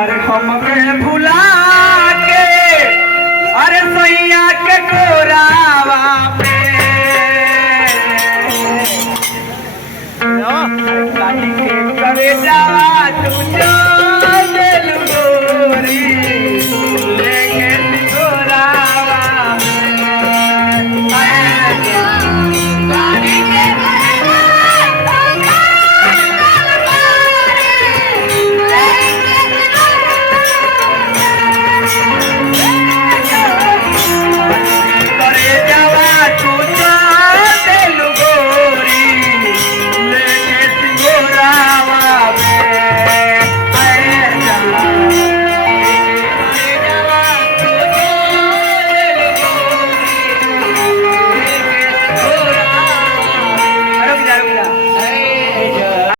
अरे हमके भुला के अरे सैया के कोरावा पे काटी के करेजा